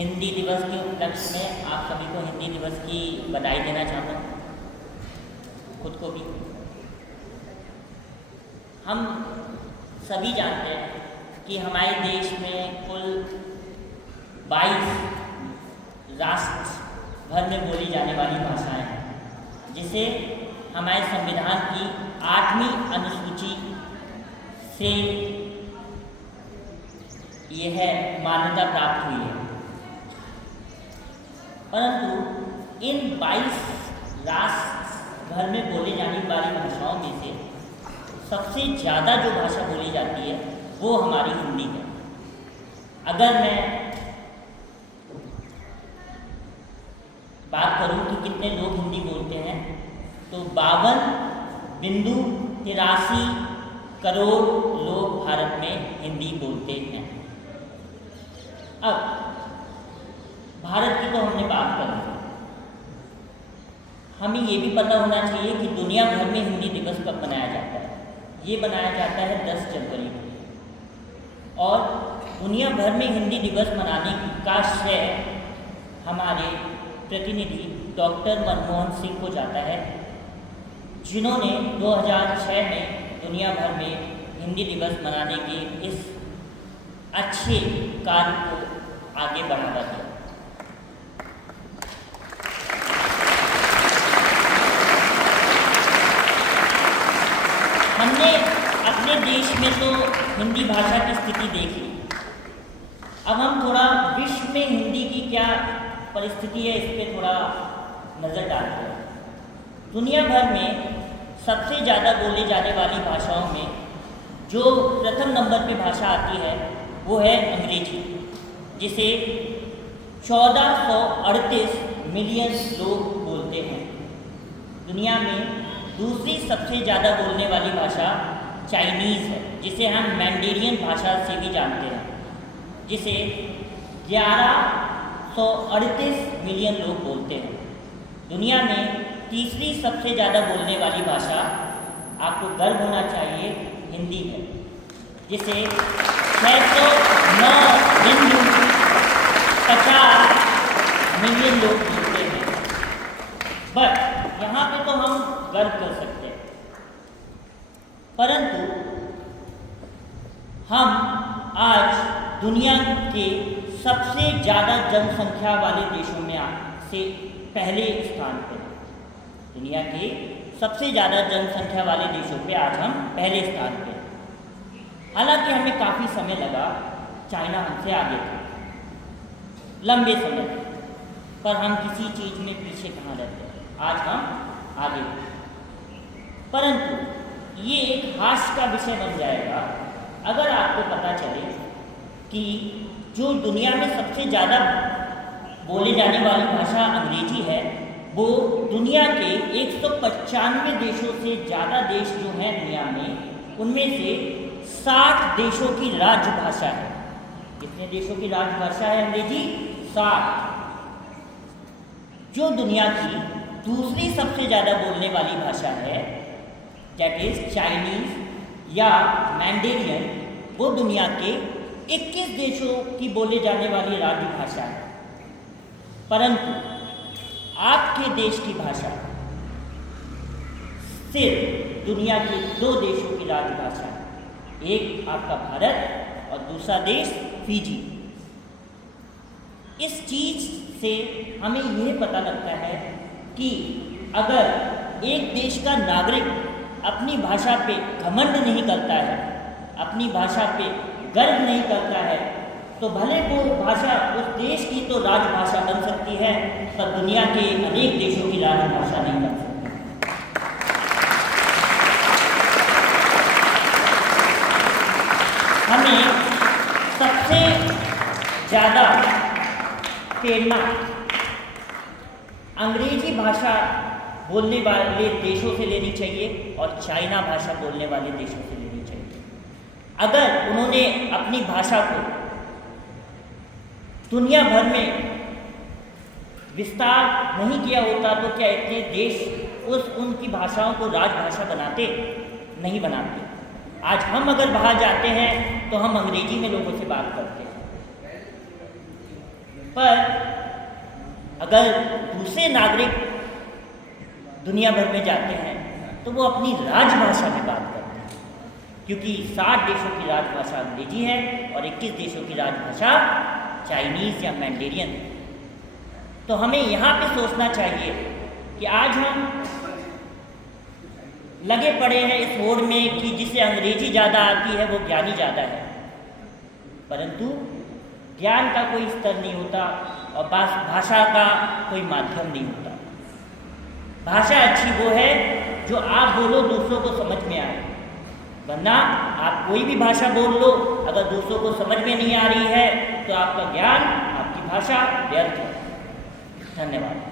हिंदी दिवस के उपलक्ष्य में आप सभी को हिंदी दिवस की बधाई देना चाहता हूँ, खुद को भी। हम सभी जानते हैं कि हमारे देश में कुल 22 राष्ट्र भर में बोली जाने वाली भाषाएं हैं, जिसे हमारे संविधान की 8वीं अनुसूची से यह मान्यता प्राप्त हुई है। परंतु इन 22 राष्ट्र भर में बोली जाने वाली भाषाओं में से सबसे ज़्यादा जो भाषा बोली जाती है वो हमारी हिंदी है। अगर मैं बात करूं कि कितने लोग हिंदी बोलते हैं तो 52.83 करोड़ लोग भारत में हिंदी बोलते हैं। अब भारत की तो हमने बात कर ली, हमें ये भी पता होना चाहिए कि दुनिया भर में हिंदी दिवस कब मनाया जाता है। ये मनाया जाता है 10 जनवरी को, और दुनिया भर में हिंदी दिवस मनाने का श्रेय हमारे प्रतिनिधि डॉक्टर मनमोहन सिंह को जाता है, जिन्होंने 2006 में दुनिया भर में हिंदी दिवस मनाने के इस अच्छे कार्य को आगे बढ़ावा दिया। हमने अपने देश में तो हिंदी भाषा की स्थिति देख ली, अब हम थोड़ा विश्व में हिंदी की क्या परिस्थिति है इस पर थोड़ा नज़र डालते हैं। दुनिया भर में सबसे ज़्यादा बोली जाने वाली भाषाओं में जो प्रथम नंबर पे भाषा आती है वो है अंग्रेजी, जिसे 1438 मिलियन लोग बोलते हैं। दुनिया में दूसरी सबसे ज़्यादा बोलने वाली भाषा चाइनीज़ है, जिसे हम मैंडेरियन भाषा से भी जानते हैं, जिसे 1138 मिलियन लोग बोलते हैं। दुनिया में तीसरी सबसे ज़्यादा बोलने वाली भाषा, आपको गर्व होना चाहिए, हिंदी है, जिसे 609.50 मिलियन लोग बोलते हैं। बट यहाँ पे तो हम गर्व कर सकते हैं, परंतु हम आज दुनिया के सबसे ज़्यादा जनसंख्या वाले देशों में से पहले स्थान पर, दुनिया के सबसे ज़्यादा जनसंख्या वाले देशों पे आज हम पहले स्थान पे। हालांकि हमें काफ़ी समय लगा, चाइना हमसे आगे था लंबे समय तक, पर हम किसी चीज़ में पीछे कहाँ रहते हैं, आज हम आगे। परंतु ये एक हास्य का विषय बन जाएगा अगर आपको पता चले कि जो दुनिया में सबसे ज़्यादा बोले जाने वाली भाषा अंग्रेजी है, वो दुनिया के 195 देशों से ज़्यादा देश जो हैं दुनिया में, उनमें से 60 देशों की राजभाषा है। कितने देशों की राजभाषा है अंग्रेजी? 60। जो दुनिया की दूसरी सबसे ज़्यादा बोलने वाली भाषा है, दैट इज चाइनीज़ या मैंडेरियन, वो दुनिया के 21 देशों की बोले जाने वाली राजभाषा है। परंतु आपके देश की भाषा सिर्फ दुनिया के 2 देशों की राजभाषा है, एक आपका भारत और दूसरा देश फिजी। इस चीज़ से हमें यह पता लगता है कि अगर एक देश का नागरिक अपनी भाषा पे घमंड नहीं करता है, अपनी भाषा पे गर्व नहीं करता है, तो भले वो भाषा उस देश की तो राजभाषा बन सकती है, पर दुनिया के अनेक देशों की राजभाषा नहीं बन सकती। हमें सबसे ज़्यादा प्रेरणा अंग्रेजी भाषा बोलने वाले देशों से लेनी चाहिए और चाइना भाषा बोलने वाले देशों से लेनी चाहिए। अगर उन्होंने अपनी भाषा को दुनिया भर में विस्तार नहीं किया होता तो क्या इतने देश उनकी भाषाओं को राजभाषा बनाते? नहीं बनाते। आज हम अगर बाहर जाते हैं तो हम अंग्रेजी में लोगों से बात करते हैं। पर अगर दूसरे नागरिक दुनिया भर में जाते हैं तो वो अपनी राजभाषा में बात करते हैं, क्योंकि 60 देशों की राजभाषा अंग्रेजी है और 21 देशों की राजभाषा चाइनीज़ या मैंडेरियन है। तो हमें यहाँ पे सोचना चाहिए कि आज हम लगे पड़े हैं इस होड़ में कि जिसे अंग्रेजी ज़्यादा आती है वो ज्ञानी ज़्यादा है, परंतु ज्ञान का कोई स्तर नहीं होता और भाषा का कोई माध्यम नहीं होता। भाषा अच्छी वो है जो आप बोलो दूसरों को समझ में आए, वरना आप कोई भी भाषा बोल लो, अगर दूसरों को समझ में नहीं आ रही है तो आपका ज्ञान, आपकी भाषा व्यर्थ है। धन्यवाद।